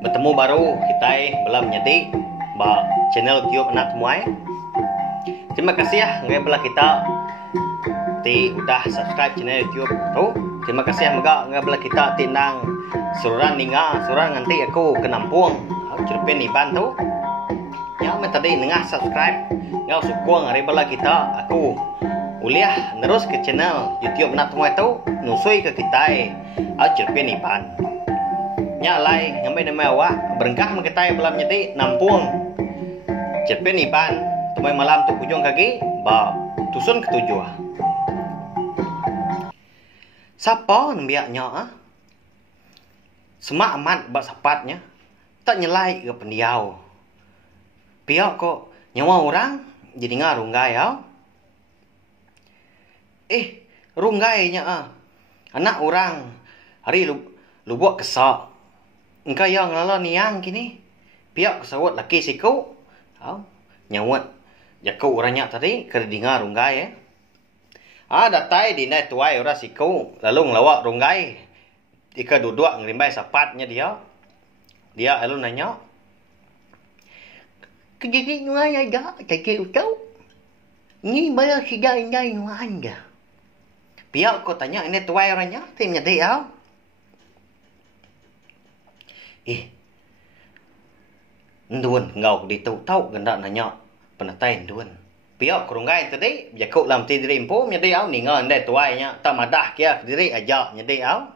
Bertemu baru kita belum menjadi channel YouTube anak semuanya. Terima kasih ya ngai belah kita udah subscribe channel YouTube tu. Terima kasih ya juga ngai belah kita tinang suran ninga suran nanti aku ke Nampung cerpen iban tu. Ya tadi nengah subscribe ngau sukung hari belah kita aku uliah terus ke channel YouTube anak semua tu nusui ke kita cerpen iban. Nyalai ngambil nama awak berengkah mengetai belum jadi Nampung cerpen iban tumai malam tu hujung kaki tusun ketujuh siapa nambiaknya semak amat bak sapatnya tak nyelai ke pendiau piak kok nyawa orang jadi ngarunggai runggainya anak orang hari lu buat kesak engkau yang lala niang kini piak sawat laki siku nyawat jaku orangnya tadi kerdengar runggai datai di nai tuai ora siku lalu ngelawak runggai ika duduk ngerimbai sapatnya dia lalu nanya kejadi nuai aja cakap utau ni bayar sidai nai nuan dah piak kau tanya ini tuai orangnya timnya dia nduan ngau di tau ganda nanya penatai nduan piak kurungai tadi jakuk lam ti diri impo nyadi au ninga ndai tuai nya ta madah kia diri aja nyadi au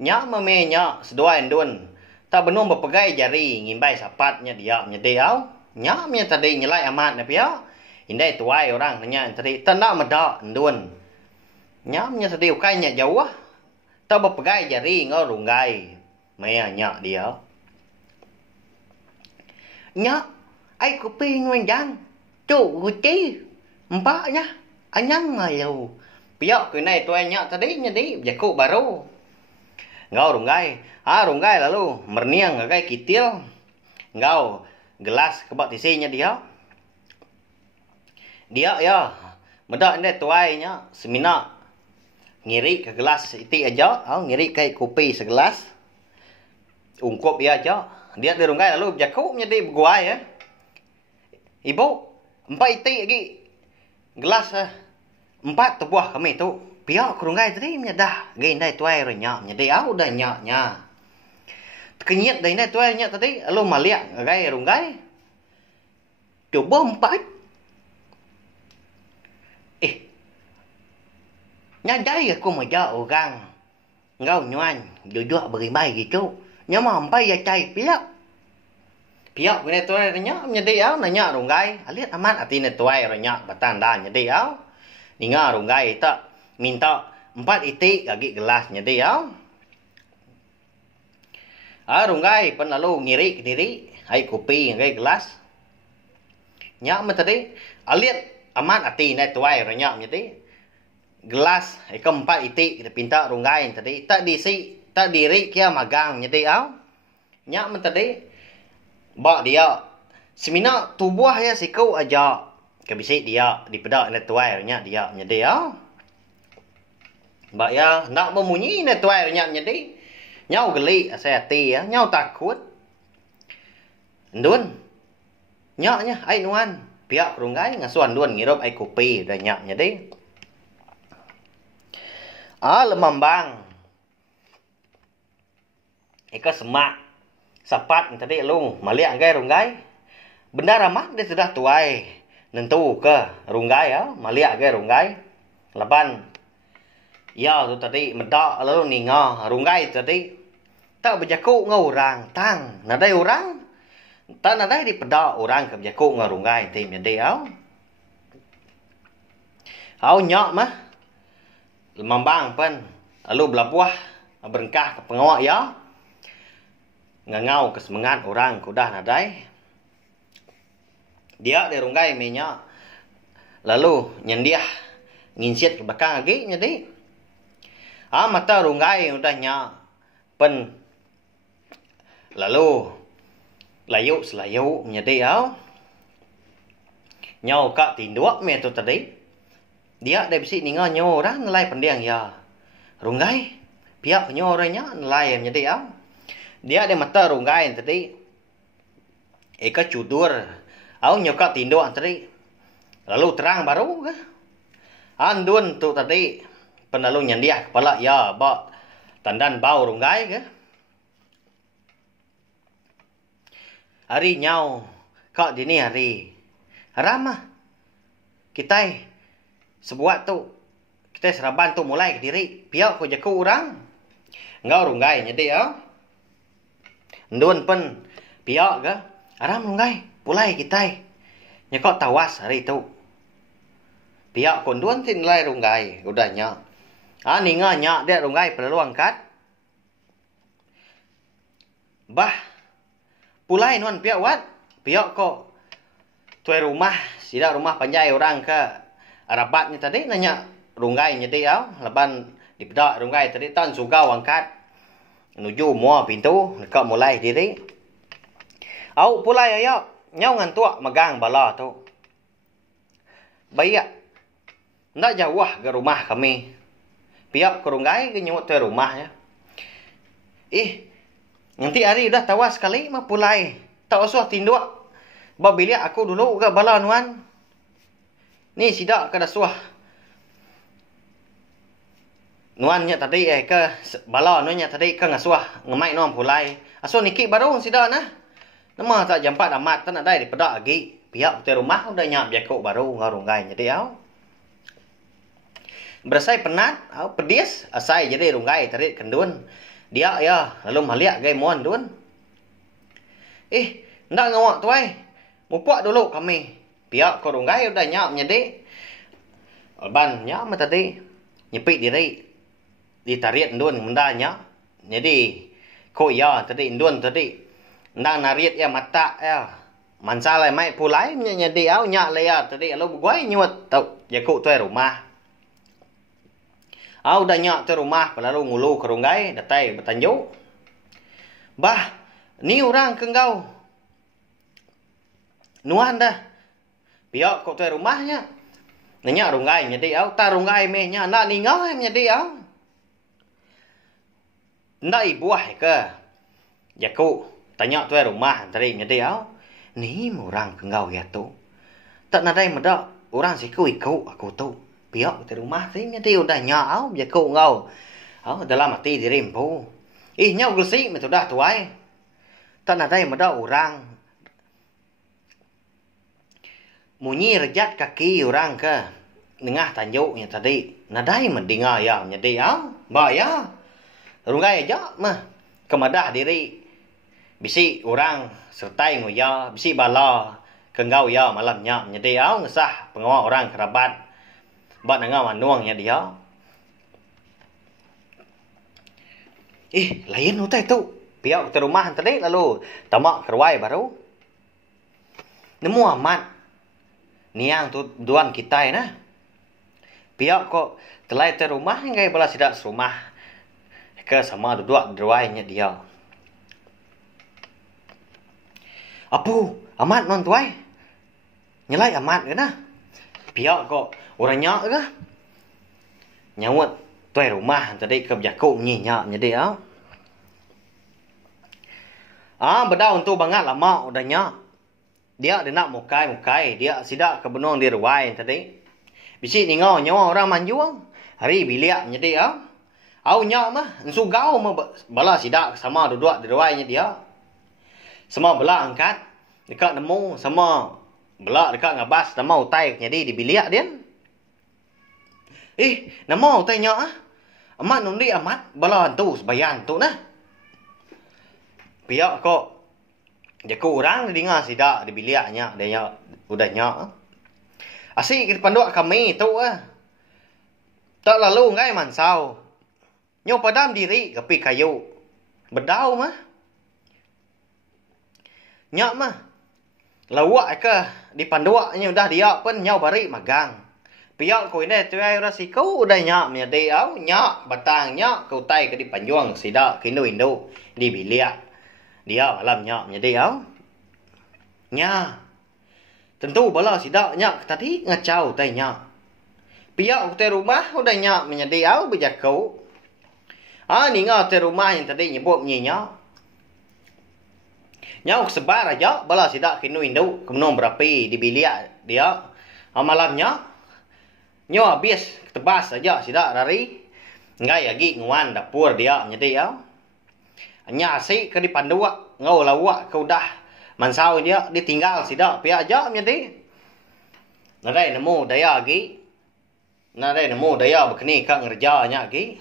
nya mame nya sedua nduan ta benum berpegai jari ngimbai sapatnya dia nyadi au nya me tadi nyelai amat na piak indai tuai orang nanya tadi tanda madah nduan nya me tadi ukai nya jauh ta berpegai jari ngau rungai maya nya dia nya ai kopi ngoan jang tu guci empaknya anyang malu piak ke nai tuai nya tadi nyadi jaku baru ngau rungai rungai lalu merniang ngagai kitil ngau gelas kebak tisinya dia ya medak ndai tuai nya semina ngiri ke gelas iti aja ngiri kai kopi segelas ungkop dia aja dia di rungai lalu jaku menjadi berguai ibu 4 iti lagi gelas 4 tebuah kami tu piak rungai tadi menyadah gay ndai tuai rồi nya menjadi au dah nya kenyit dai ndai tuai nya tadi lalu maliak gay rungai coba 4 nyadai aku maja orang ngau nyuan duduk berimai gitu nyama ampai ya cai piak kene tuai nya menjadi au nanya rungai aliat aman atine tuai nya batanda nyadi au ninga rungai tak minta 4 itik lagi gelas nyadi au rungai pen lalu ngiri ke diri ai kopi ngai gelas nya me tadi aliat aman atine tuai nya nyadi gelas ai ke 4 itik pinta rungai tadi tak diisi tak diri kia magang nyadi au nya men tadi bak dia semina tubuh ya siku aja kebisi dia dipedak ne tuai nya dia nyadi au bak ya nak memunyi ne tuai nya nyadi nyau geli saya hati nyau takut ndun nya ai nuan piak rungai ngasuan duan ngirop ai kopi dah nya nyadi lemambang ika semak sapat tadi lu maliak gai rungai benda ramat dia sudah tuai nentu ke rungai maliak gai rungai laban ya tu tadi medak lalu ninga rungai tadi tak berjaku ngau orang tang nadai orang tak nadai di pedak orang ke berjaku ngau rungai tim jadi au nyak mah lemambang pen lalu belabuah berengkah ke pengawak ya ngangau kesemangat orang kudah nadai dia di rungai minyak lalu nyendiah nginsiat ke belakang lagi jadi mata rungai udahnya pen lalu layu selayu menjadi nyau kak tinduk me tu tadi dia dari bisi ninga nyau orang nilai pendiang ya rungai pihak nyo orangnya nilai menjadi Dia ada mata runggai tadi. Eka cudur. Au nyoka tindo tadi. Lalu terang baru ke? Andun tu tadi penalu nyandiah kepala ya ba tandan bau runggai ke? Hari nyau kak dini hari. Ramah. Kita sebuat tu kita seraban tu mulai ke diri. Piak ko jaku orang. Ngau runggai nyadi ya. Ndun pen piak ke? Aram runggai. Pulai kita. Nyakok tawas hari tu. Piak konduan tin lai runggai udah nyak. Ninga nyak dia runggai perlu angkat. Bah. Pulai nuan piak wat. Piak kok tuai rumah, sida rumah panjai orang ke Arabatnya tadi nanya runggai nya dia laban dipedak runggai tadi tan sugau angkat. Menuju mua pintu dekat mulai diri. Au pulai ayo nyau ngan tua megang bala tu. Baik. Ndak jauh ke rumah kami. Piak ke runggai ke nyut tu rumah ya. Nanti hari dah tawas sekali mah pulai. Tak usah tinduk. Babili aku dulu ke bala nuan. Ni sidak ke dah suah. Nuannya tadi ke bala nuannya tadi ke ngasuah ngemai nuan pulai. Aso niki baru sidak nah. Nama tak jampat amat tak nak dai dipedak lagi. Piak tu rumah udah nyap jakok baru ngarunggai jadi au. Berasai penat, pedis, asai jadi runggai tarik kendun. Dia ya, lalu maliak gai muan dun. Ndak ngawak tuai. Mupuak dulu kami. Piak ko runggai udah nyap jadi. Alban nyap tadi. Nyepik diri. Ditarik dun mendanya. Jadi ko ya tadi dun tadi. Ndang narit ya mata ya. Mansalai mai pulai jadi au nyak laya tadi lalu buai nyuat tau jakok tuai rumah. Au dah nyak tu rumah lalu ngulu ke runggai datai bertanjuk. Bah, ni orang ke engkau. Nuan dah. Piak kok tu rumahnya. Nanya runggai jadi au ta runggai mehnya nak ningau jadi au. Ndak ibuah ke. Jaku tanya tu rumah tadi jadi au. Ni orang ke engkau ya tu. Tak nadai medak orang siku ikut aku tu. Piak di rumah sih dia udah nyau jaku ngau. Dalam hati diri empu. Nyau gelsi mesti dah tuai. Tak ada yang ada orang. Munyi rejat kaki orang ke nengah tanjuknya tadi. Nadai mendengar ya nyadi ya. Ba ya. Runggai aja mah kemadah diri. Bisi orang sertai ngoya, bisi bala kenggau ya malamnya nyadi ya ngesah pengawal orang kerabat. Bak nengah manuangnya dia. Lain utai tu. Piak ke rumah tadi lalu tamak kerwai baru. Nemu amat. Niang tu duan kita nah. Piak kok telai te rumah ngai bala sidak serumah. Ke sama duduk derwainya dia. Apu, amat non tuai. Nyelai amat ke nah. Piak kok orang nyak ke? Nyawat tuai rumah tadi ke jakok ni nyak jadi au. Bedau tu bangat lama udah nyak. Dia nak mukai, dia sidak ke benong di ruai tadi. Bisi ningau nyawa orang manjuang. Hari biliak jadi au. Au nyak mah nsugau mah bala sidak sama duduk di ruainya dia. Semua bela angkat dekat nemu sama bela dekat ngabas nama utai jadi di biliak dia. Nama utai nyak amat nundi amat bala tu sebayan tu nah. Piak kok jaku orang dengar sidak di biliaknya dia udah nyak. Asik kita panduk kami tu tak lalu ngai mansau. Nyo padam diri kepi kayu. Bedau mah. Nyak mah. Lawak ke di panduaknya udah dia pun nyau bari magang. Piak ko ini tuai rasiko udah nyak menjadi au nyak batang nyak kau tai ke di panjuang sidak kindo indo di biliak. Dia malam nyak menjadi au. Nya. Tentu bala sidak nyak tadi ngacau tai nyak. Piak ke rumah udah nyak menjadi au berjakau. Ni ngau te rumah yang tadi nyebut nyak. Nyau sebar aja bala sidak kinu induk kemenung berapi di bilik dia. Malamnya nyaw habis tebas aja sidak lari. Ngai lagi nguan dapur dia nyedi ya. Nya si ke di pandua ngau lawak ke udah mansau dia ditinggal sidak pia aja nyedi. Nadai nemu daya lagi. Nadai nemu daya bekeni ka ngerjanya lagi.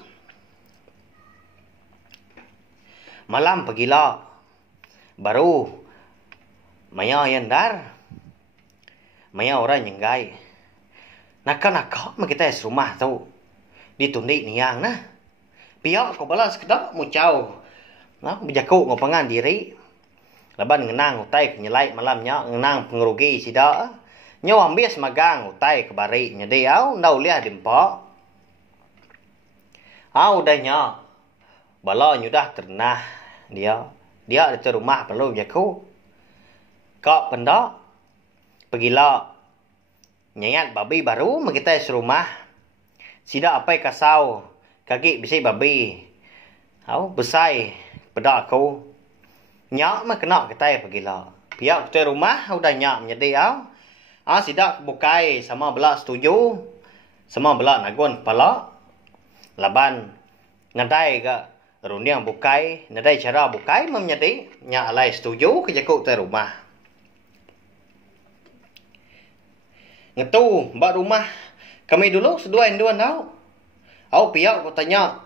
Malam pagila baru maya yandar maya orang nyenggai nak kita rumah tu ditundi niang nah piak ko balas kedak mucau nah bejaku ngopangan diri laban ngenang utai nyelai malamnya ngenang pengerugi sida nyaw ambis magang utai ke bari nyedi au ndau liah dimpo au danya bala nyudah ternah dia di rumah perlu jaku kok pendok pegila nyayat babi baru kita serumah sida apa kasau kaki bisi babi au besai pedak aku nyak mah kena kita pegila pihak kita rumah udah nyak menjadi au sida bukai sama bela setuju sama bela nagon pala laban ngadai ga runiang bukai, nadai cara bukai menjadi nya alai setuju ke jaku te rumah. Ngetu mbak rumah kami dulu sedua induan tau. Au piak ko tanya.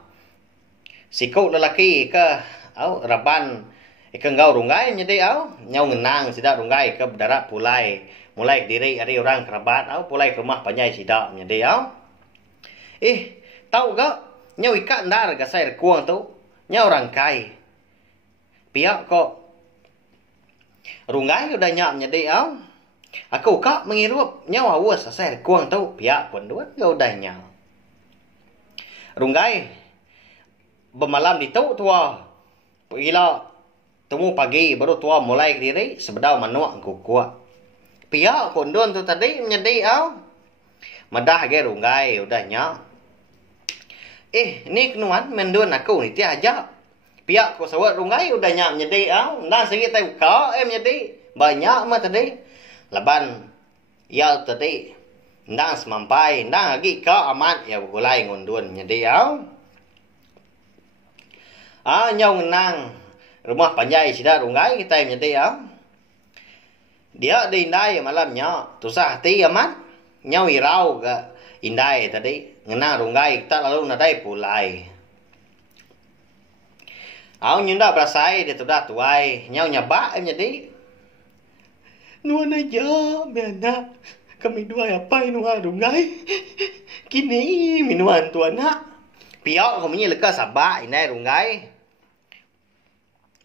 Siku lelaki ke au raban ikan ngau rungai jadi au nyau ngenang sidak rungai ke darat pulai mulai diri hari orang kerabat au pulai ke rumah panjai sidak jadi au. Tahu gak nyau ikat ndar gasai rekuang tu. Nya orang kai pihak kok rungai udah nyak menjadi au aku kak mengirup nyawa awas saya kuang tahu pihak pun dua udah nyak rungai bermalam di tu tua gila temu pagi baru tua mulai diri sebedau manuak kukuak pihak pun dua tu tadi menjadi au madah ge rungai udah nyak ni kenuan mendun aku ni tiap aja. Pihak ko sawat rungai udah nyak menjadi ndan segi tai ka menjadi banyak mah tadi. Laban ya tadi ndan semampai ndan lagi ka amat ya gulai ngundun menjadi nyau ngenang rumah panjai sida rungai kita menjadi dia diindai malamnya tusah hati amat nyau irau ga indai tadi ngenang rungai kita lalu nadai pulai au nyunda berasai dia sudah tuai nyau nyabak jadi nuan aja beana kami dua apa nuan rungai kini minuan tuan nak piok kami leka sabak indai rungai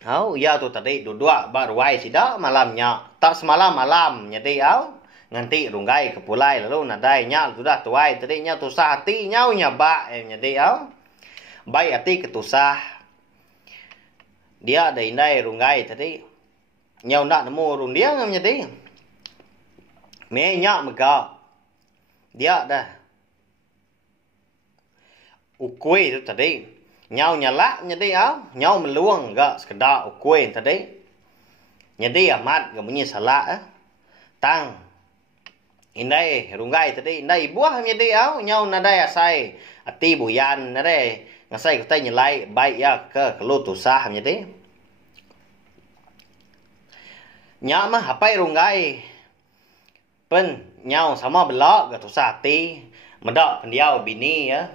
au ya tu tadi dua baruai sida malamnya tak semalam malam jadi au nganti rungai ke pulai lalu nadai nya sudah tuai tadi nya tusah hati nyau nyabak jadi baik hati ketusah dia ada indai rungai tadi nyau nak nemu rung dia jadi me nya mega dia dah ukui tu tadi nyau nyala jadi nyau meluang ga sekedar ukui tadi jadi amat ga bunyi salah tang indai rungai tadi indai buah menjadi nyau nadai asai ati buyan nadai ngasai kita nyelai baik ya ke kelu tusah menjadi nya mah apa rungai pen nyau sama belak ke tusah ati medak pendiau bini ya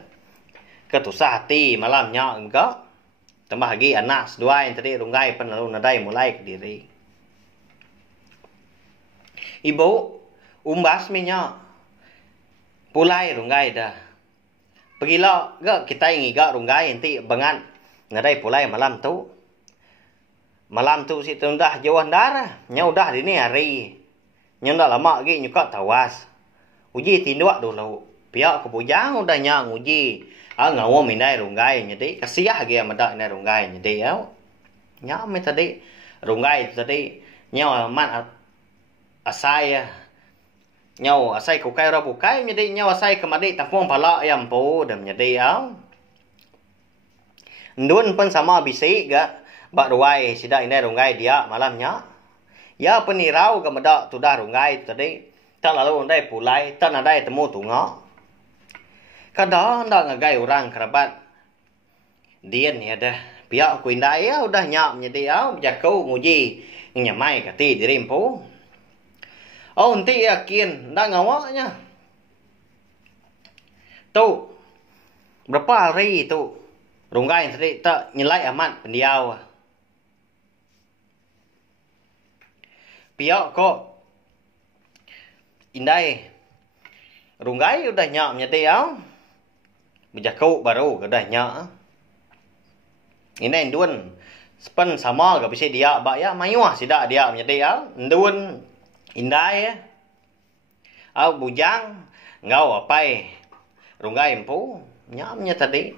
ke tusah ati malamnya enggak tambah lagi anak sedua yang tadi rungai pen lalu nadai mulai ke diri ibu umbas minyak pulai rungai dah pergilah gak kita ingi gak rungai nanti bangan ngadai pulai malam tu si tundah jauhan darah nya udah ini hari nya dah lama lagi nyuka tawas uji tinduk dulu pihak kebujang udah nya uji ngawo mindai rungai jadi kasiah ge madak indai rungai jadi nya me tadi rungai tadi nya man asai nyau asai kukai rabukai menjadi nyau asai kemadi tapung pala ayam po dan menjadi ndun pun sama bisi ga Bak ruai sida ini rungai dia malamnya. Ya penirau ke medak sudah rungai tadi. Tak lalu undai pulai, tak nadai temu tunggu. Kadang ndak ngagai orang kerabat. Dia ni ada. Pihak ku indai ya udah nyap menjadi ya jago nguji nyamai kati dirimpu. Oh nanti yakin ndak ngawaknya. Tu berapa hari tu rungai tadi tak nyelai amat pendiau. Pihak kok indai rungai udah nyap menjadi ya. Berjaku baru udah nyap. Ini duan sepen sama ke bisa dia bak ya mayuah sida dia menjadi ya. Duan indai ya. Au bujang ngau apai rungai empu nyamnya tadi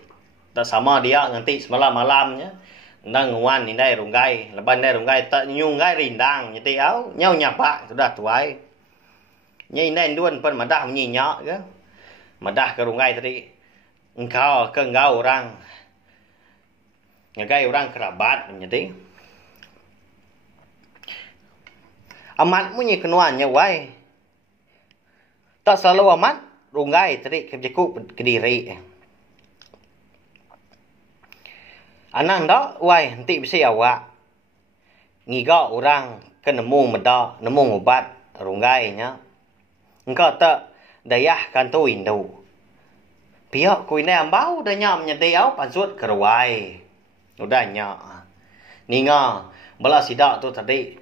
tak sama dia nanti semalam malamnya nang nguan indai rungai leban dai rungai tak nyungai rindang nyeti au nyau nyapa sudah tuai nya indai duan pen madah menyinya ke madah ke rungai tadi engkau ke engkau orang ngagai orang kerabat nyeti amat munyi kenuannya wai tak selalu amat rungai tadi kejaku kediri anang dak wai nanti bisa awak ngiga orang ke nemu medak nemu obat rungai nya engkau tak dayah kan tu indu pihak ku ini ambau dah nyam nyati au pasut kerwai udah nyak ninga bala sidak tu tadi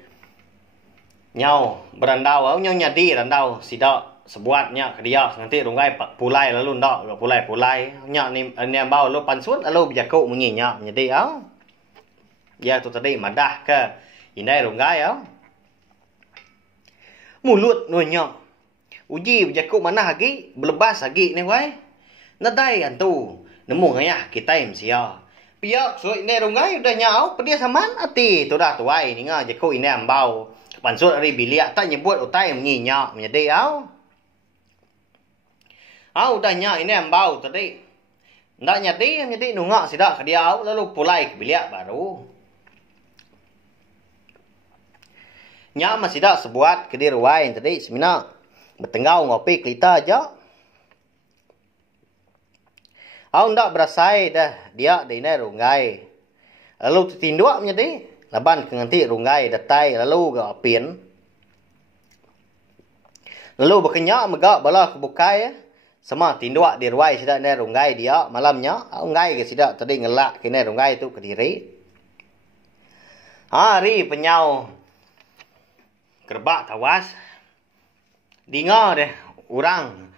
nyau berandau au nyau nyadi randau sidak sebuatnya ke dia nanti rungai pulai lalu ndak pulai nyak ni ambau lu pansut lalu berjaku munyi nyak nyadi au ya tu tadi madah ke inai rungai au mulut nunya uji berjaku mana lagi belebas lagi ni wai nadai antu nemu ngayah kita sia pihak so ini rungai udah nyau pedia saman ati tu dah tuai ni nga jaku ini ambau pansut ari biliak tak nyebut utai munyi nyak nyadi au au dah nyak ini ambau tadi ndak nyati nungak sidak ke dia au lalu pulai ke biliak baru nyak masih dak sebuat ke dia ruai tadi semina bertenggau ngopi kelita aja au ndak berasai dah dia di ini rungai lalu tinduk nyadi laban ke nanti rungai datai lalu ke apin lalu berkenyak megak bala kebukai sama tinduk di ruai sidak ni rungai dia malamnya rungai ke sidak tadi ngelak kini rungai tu ke diri hari penyau kerbak tawas dengar deh orang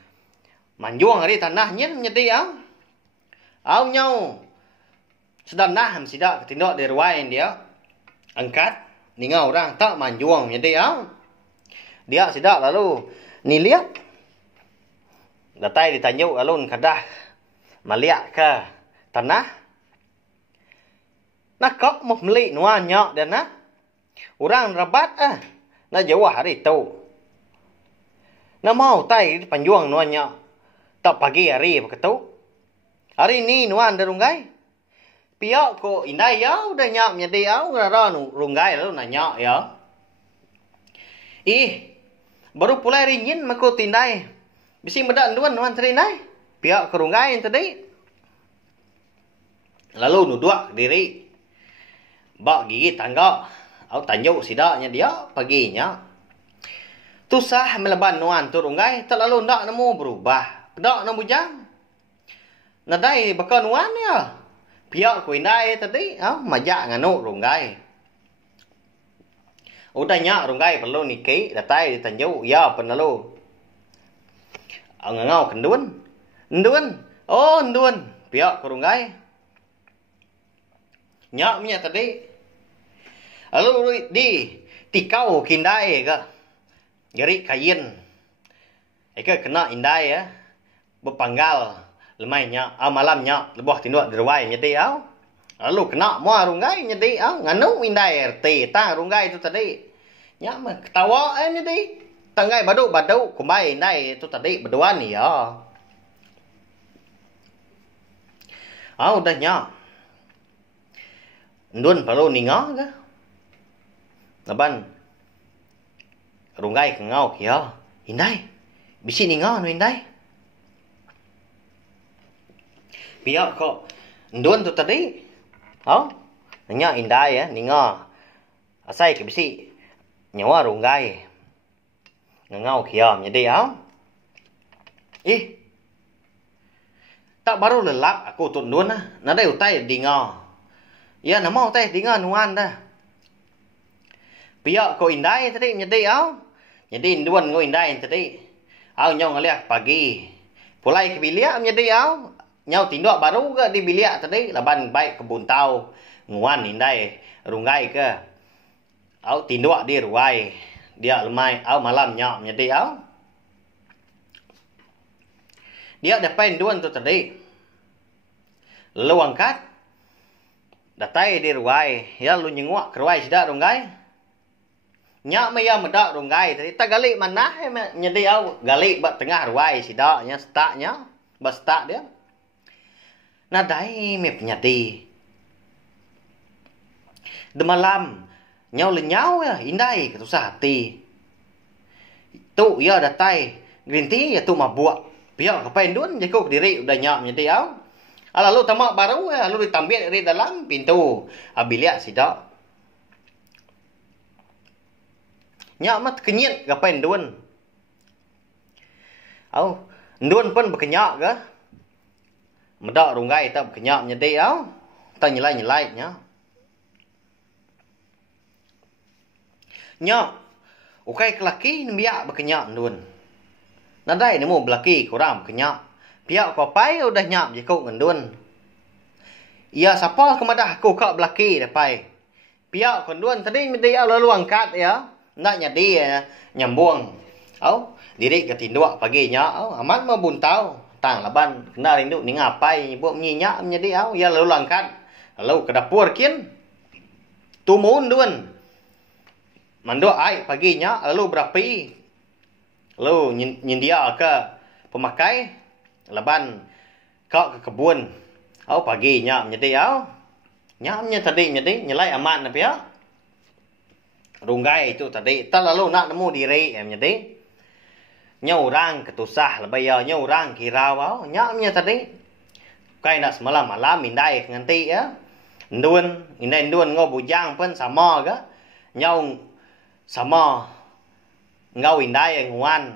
manjuang hari tanah nyen nyedi au nyau sedang nah sidak ketindok di ruai dia angkat dengar orang tak manjuang nyedi dia sidak lalu ni lihat datai ditanjuk alun kadah maliak ke tanah nak kok mau beli nuan nyok dan nak orang rabat nak jauh hari tu nak mau tai panjuang nuan nyok tak pagi hari begitu hari ni nuan derunggai pihak ko indai ya udah nyok nyedi ya ngara runggai lalu nak nyok ya baru pulai ringin mako tindai bisi medak nuan terinai pihak kerungai tadi lalu nuduk diri bak gigi tangga au tanjuk sidaknya dia paginya tu sah meleban nuan tu rungai terlalu ndak nemu berubah ndak nemu jang nadai bakal nuan ya pihak ku indai tadi majak nganu rungai udah nyak rungai perlu niki datai ditanjuk ya penalu ngau kenduan nduan pihak kerungai nyak minyak tadi lalu di tikau kindai ke gari kain ke kena indai ya berpanggal lemainya malamnya lebuh tinduk derwai nyedi lalu kena mua rungai nyedi nganu indai RT ta rungai tu tadi nyak mah ketawa nyedi tanggai badu kumbai indai tu tadi berdua ni ya udah nyak ndun perlu ningo ke laban rungai kengau kia indai bisi ningo no indai pihak kok ndun tu tadi nya indai ya ningo asai ke bisi nyawa rungai ngau kia jadi tak baru lelap aku tut ndun na dai utai dingo ya nama utai dingo nuan dah pihak ko indai tadi jadi ndun ngo indai tadi nyong ngaliak pagi pulai ke bilia jadi nyau tindok baru ke di bilia tadi laban baik kebun tau nguan indai rungai ke tindok di ruai dia lemai malam nyok jadi dia dapat duan tu tadi lu angkat datai di ruai ya lu nyengok ke ruai sudah rungai nyak maya medak rungai tadi tak galik mana jadi galik bat tengah ruai sudah nya staknya bas stak dia nadai me penyati de malam nyau lenyau ya indai ketusah hati tu ya datai green tea ya tu mabuk pihak kepain dun jago diri udah nyap nyeti lalu tamak baru lalu ditambit dari dalam pintu bilik sidak nyap mat kenyit kepain dun dun pun berkenyak ke medak rungai tak berkenyak nyeti tak nyelai nyap ukai kelaki biak berkenyak dun nadai nemu belaki kurang kenyak pihak kau pai udah nyap je kau ngendun ia siapa kemadah aku kau belaki dapai pihak kendun tadi dia lalu angkat ya nak jadi nyambung diri ke tinduk paginya amat mau buntau tang laban kena rindu ni ngapai buat menyiyak menjadi ya lalu angkat lalu ke dapur kin tumun dun manduk ai paginya lalu berapi lalu nyindia ke pemakai laban kau ke kebun pagi nyap menjadi nyapnya tadi menjadi nyelai aman tapi rungai itu tadi tak lalu nak nemu diri menjadi nyau orang ketusah lebay nyau orang kirau nyapnya tadi kai nak semalam malam indai nganti indai ndun ngo bujang pun sama ke nyau sama ngau indai nguan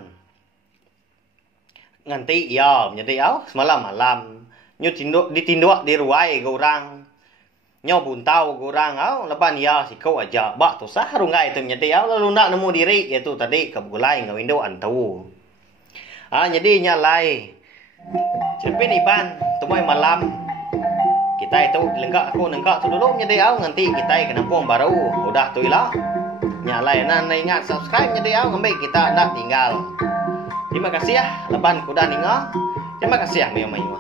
nganti menjadi semalam malam nyu ditinduk di ruai gorang nyo buntau gorang leban si kau aja bak tu sah rungai tu menjadi lalu nak nemu diri iaitu tadi kebulai ngau indo antu jadi nyalai cerpin iban tumai malam kita itu lenggak aku nenggak tu dulu menjadi nganti kita ke kampung baru udah tu ilah nyalain ingat subscribe jadi ngambil kita nak tinggal. Terima kasih leban kuda ninga. Terima kasih mayu-mayu.